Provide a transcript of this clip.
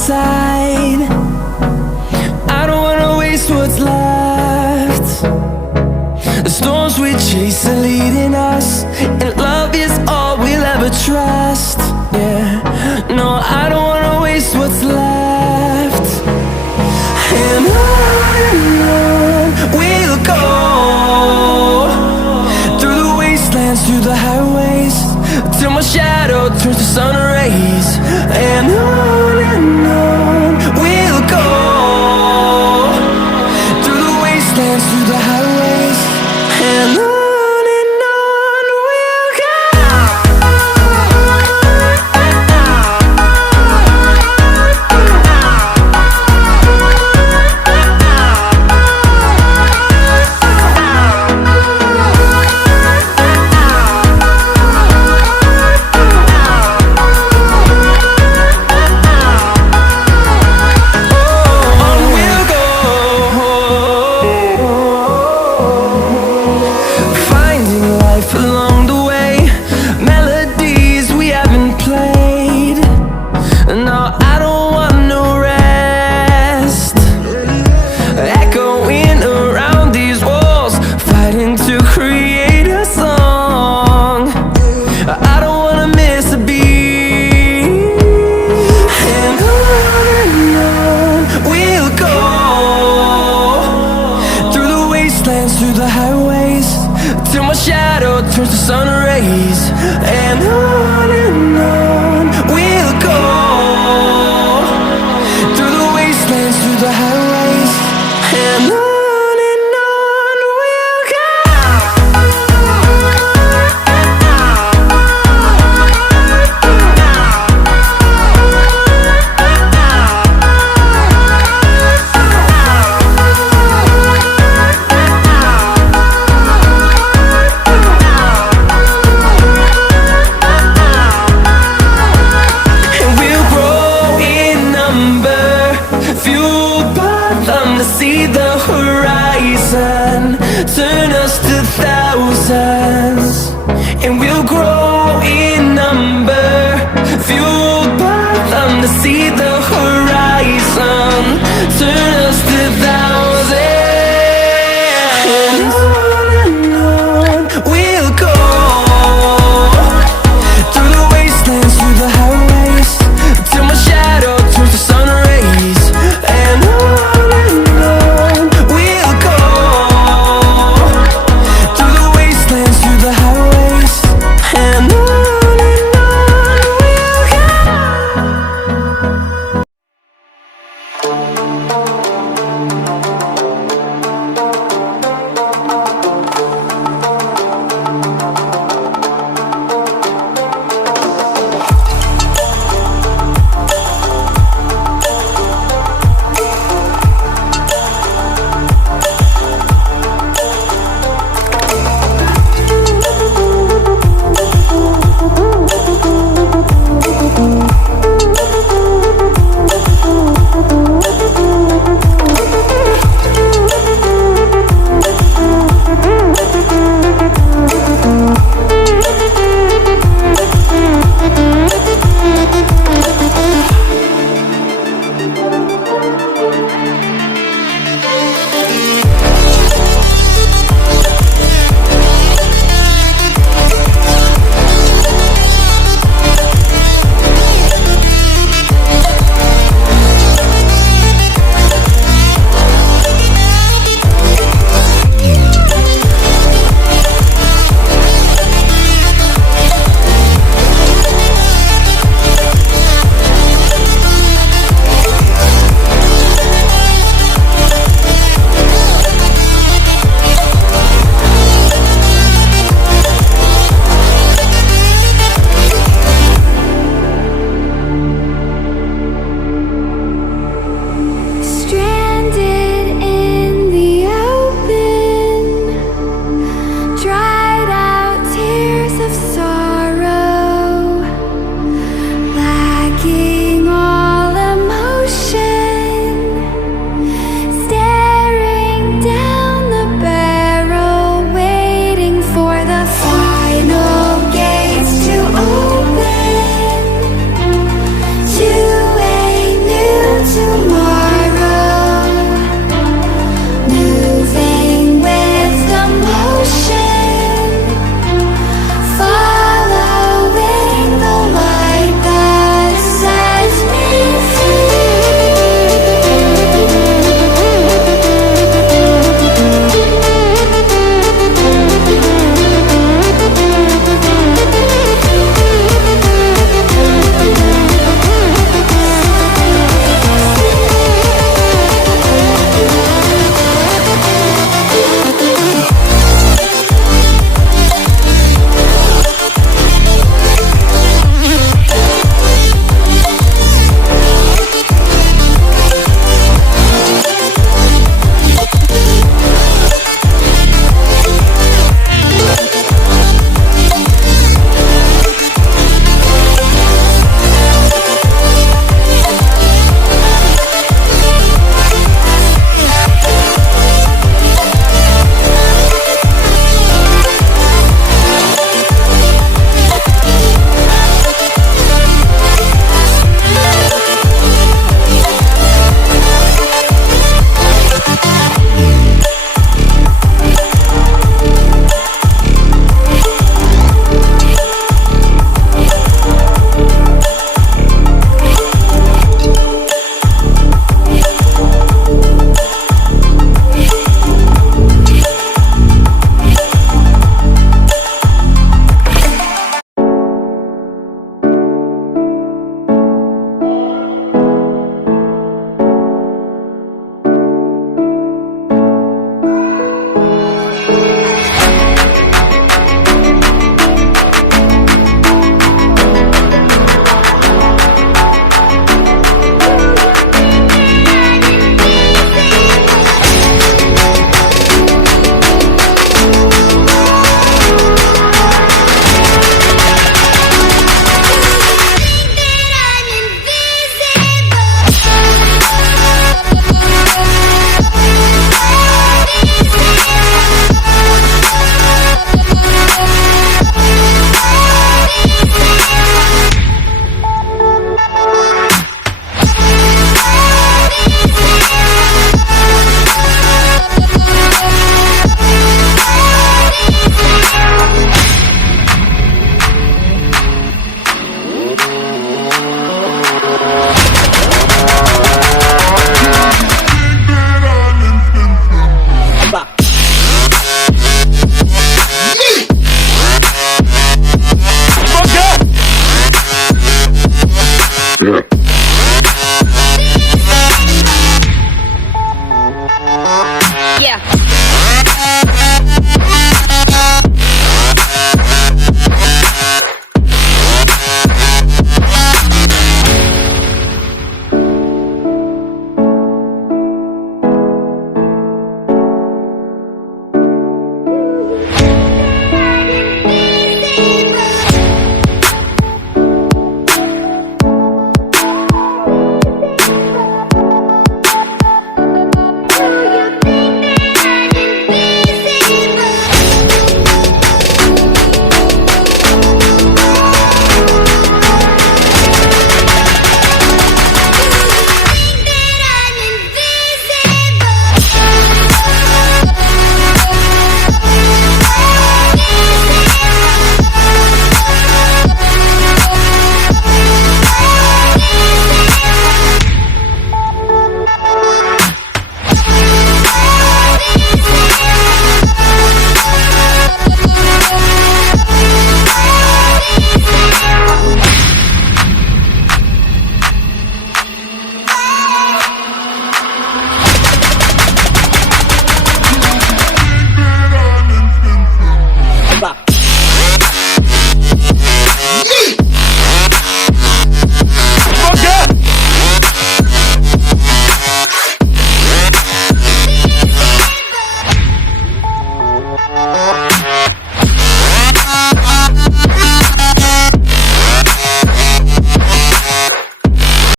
side. I don't wanna waste what's left. The storms we chase are leading us, and love is all we'll ever trust. Yeah, no, I don't wanna waste what's left. And on we'll go, through the wastelands, through the highways, till my shadow turns to sun rays. And on we'll go, through the wastelands, through the highways, and on we'll go. Along the way, melodies we haven't played. No, I don't want no rest. Echoing around these walls, fighting to create a song. I don't wanna miss a beat. And on we'll go, through the wastelands, through the highways, till my shadow turns to sun rays. And on we'll go, through the wastelands, through the highways, and on we'll go. To see the horizon turn us to thousands, and we'll grow in number, fueled by them to see the horizon.